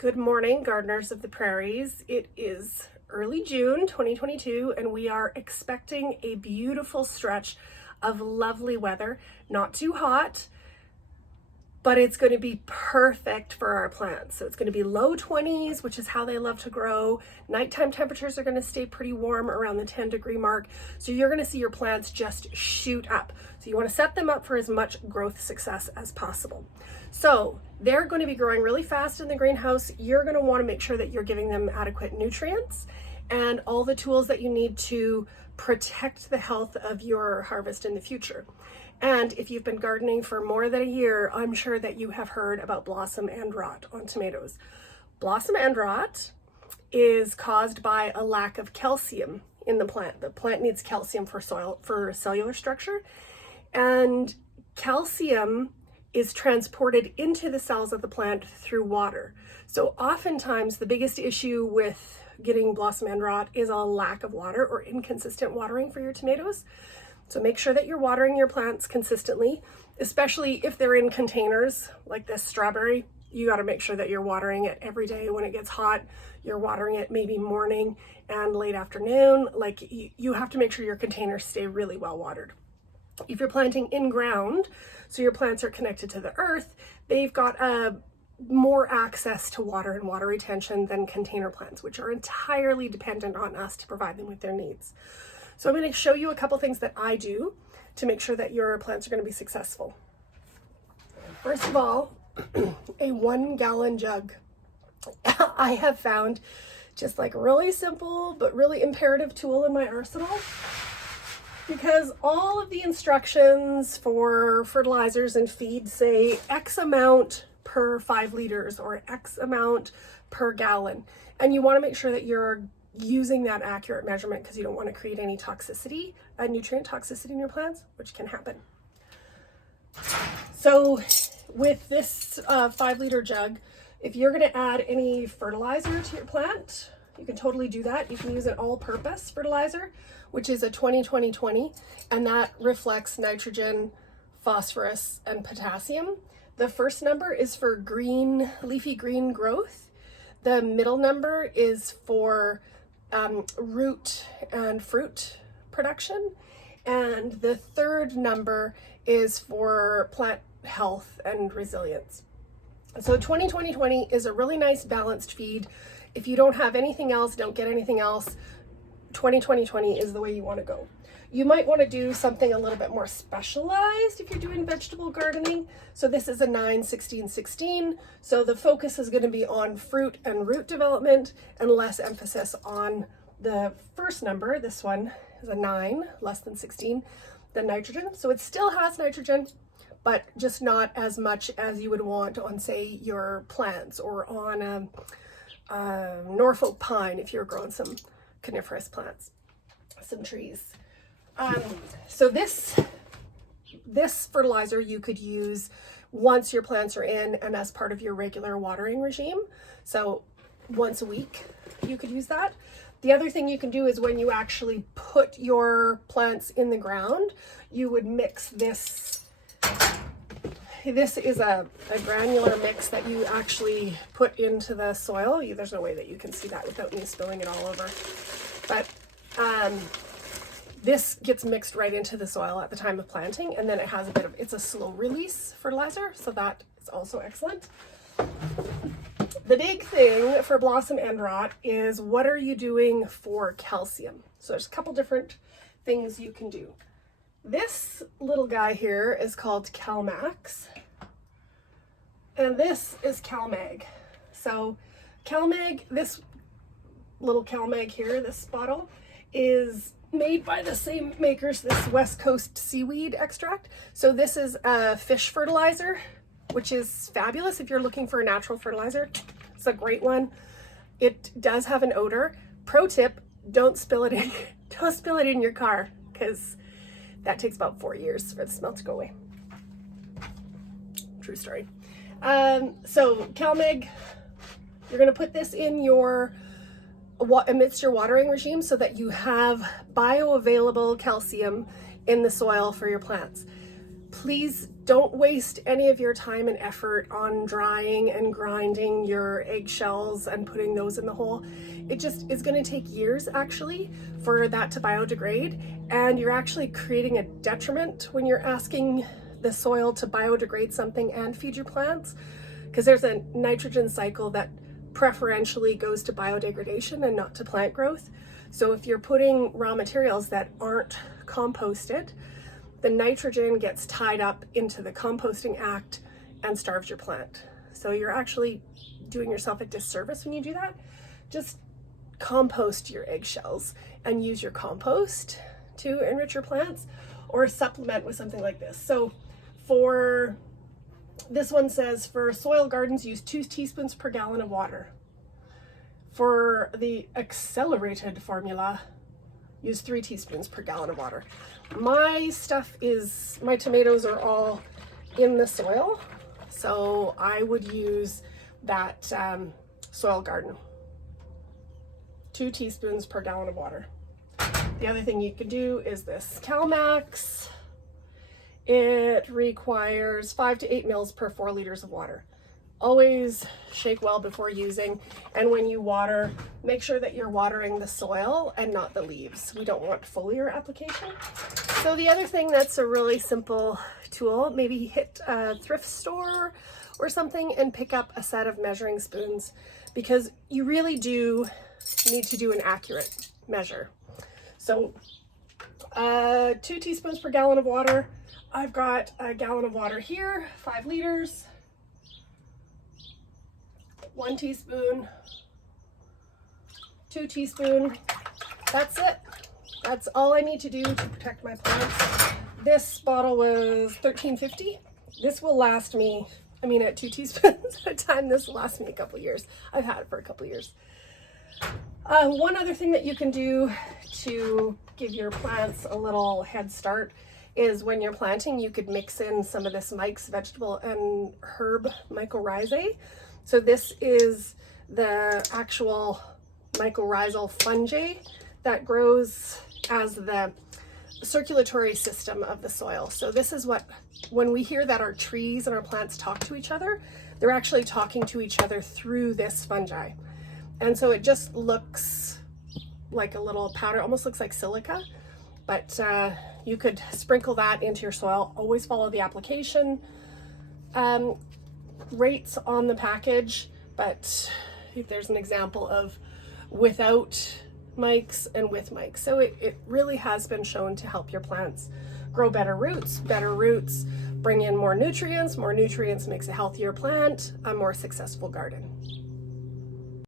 Good morning, gardeners of the prairies. It is early June 2022 and we are expecting a beautiful stretch of lovely weather. Not too hot, but it's going to be perfect for our plants. So it's going to be low 20s, which is how they love to grow. Nighttime temperatures are going to stay pretty warm around the 10-degree mark. So you're going to see your plants just shoot up. So you want to set them up for as much growth success as possible. So they're going to be growing really fast in the greenhouse. You're going to want to make sure that you're giving them adequate nutrients and all the tools that you need to protect the health of your harvest in the future. And if you've been gardening for more than a year, I'm sure that you have heard about blossom end rot on tomatoes. Blossom end rot is caused by a lack of calcium in the plant. The plant needs calcium for cellular structure, and calcium is transported into the cells of the plant through water. So oftentimes the biggest issue with getting blossom end rot is a lack of water or inconsistent watering for your tomatoes. So make sure that you're watering your plants consistently, especially if they're in containers like this strawberry. You got to make sure that you're watering it every day. When it gets hot, you're watering it maybe morning and late afternoon. Like you have to make sure your containers stay really well watered. If you're planting in ground, so your plants are connected to the earth, they've got more access to water and water retention than container plants, which are entirely dependent on us to provide them with their needs. So I'm going to show you a couple things that I do to make sure that your plants are going to be successful. First of all, a 1-gallon jug. I have found just like a really simple but really imperative tool in my arsenal, because all of the instructions for fertilizers and feed say X amount per 5 liters or X amount per gallon. And you want to make sure that you're using that accurate measurement because you don't want to create any toxicity, nutrient toxicity in your plants, which can happen. So with this 5-liter jug, if you're going to add any fertilizer to your plant, you can totally do that. You can use an all-purpose fertilizer, which is a 20-20-20, and that reflects nitrogen, phosphorus, and potassium. The first number is for green, leafy green growth. The middle number is for root and fruit production. And the third number is for plant health and resilience. So 20-20-20 is a really nice balanced feed. If you don't have anything else, don't get anything else, 20-20-20 is the way you want to go. You might want to do something a little bit more specialized if you're doing vegetable gardening. So this is a 9-16-16. So the focus is going to be on fruit and root development and less emphasis on the first number. This one is a 9, less than 16, the nitrogen. So it still has nitrogen, but just not as much as you would want on, say, your plants or on a Norfolk pine if you're growing some coniferous plants, some trees. So this fertilizer you could use once your plants are in and as part of your regular watering regime. So once a week you could use that. The other thing you can do is when you actually put your plants in the ground, you would mix this. This is a granular mix that you actually put into the soil. There's no way that you can see that without me spilling it all over. But this gets mixed right into the soil at the time of planting, and then it has it's a slow release fertilizer, so that is also excellent. The big thing for blossom end rot is, what are you doing for calcium? So there's a couple different things you can do. This little guy here is called CalMax, and this is CalMag. So CalMag, this little CalMag here, this bottle, is made by the same makers, this West Coast seaweed extract. So this is a fish fertilizer, which is fabulous if you're looking for a natural fertilizer. It's a great one. It does have an odor. Pro tip, don't spill it in your car, because that takes about 4 years for the smell to go away. True story. So CalMag, you're going to put this in amidst your watering regime so that you have bioavailable calcium in the soil for your plants. Please don't waste any of your time and effort on drying and grinding your eggshells and putting those in the hole. It just is going to take years actually for that to biodegrade, and you're actually creating a detriment when you're asking the soil to biodegrade something and feed your plants, because there's a nitrogen cycle that preferentially goes to biodegradation and not to plant growth. So if you're putting raw materials that aren't composted, the nitrogen gets tied up into the composting act and starves your plant. So you're actually doing yourself a disservice when you do that. Just compost your eggshells and use your compost to enrich your plants, or supplement with something like this. So for this one says, for soil gardens, use 2 teaspoons per gallon of water. For the accelerated formula, use 3 teaspoons per gallon of water. My tomatoes are all in the soil, so I would use that soil garden. 2 teaspoons per gallon of water. The other thing you can do is this CalMax. It requires 5 to 8 mils per 4 liters of water. Always shake well before using, and when you water, make sure that you're watering the soil and not the leaves. We don't want foliar application. So the other thing that's a really simple tool, maybe hit a thrift store or something and pick up a set of measuring spoons, because you really do need to do an accurate measure. So 2 teaspoons per gallon of water. I've got a gallon of water here, 5 liters. 1 teaspoon, 2 teaspoons. That's it. That's all I need to do to protect my plants. This bottle was $13.50. This will last me, at 2 teaspoons at a time, this will last me a couple years. I've had it for a couple years. One other thing that you can do to give your plants a little head start is when you're planting, you could mix in some of this Mike's vegetable and herb mycorrhizae. So this is the actual mycorrhizal fungi that grows as the circulatory system of the soil. So this is what, when we hear that our trees and our plants talk to each other, they're actually talking to each other through this fungi. And so it just looks like a little powder, almost looks like silica, but you could sprinkle that into your soil. Always follow the application rates on the package, but there's an example of without Mike's and with Mike's. So it really has been shown to help your plants grow better roots bring in more nutrients makes a healthier plant, a more successful garden.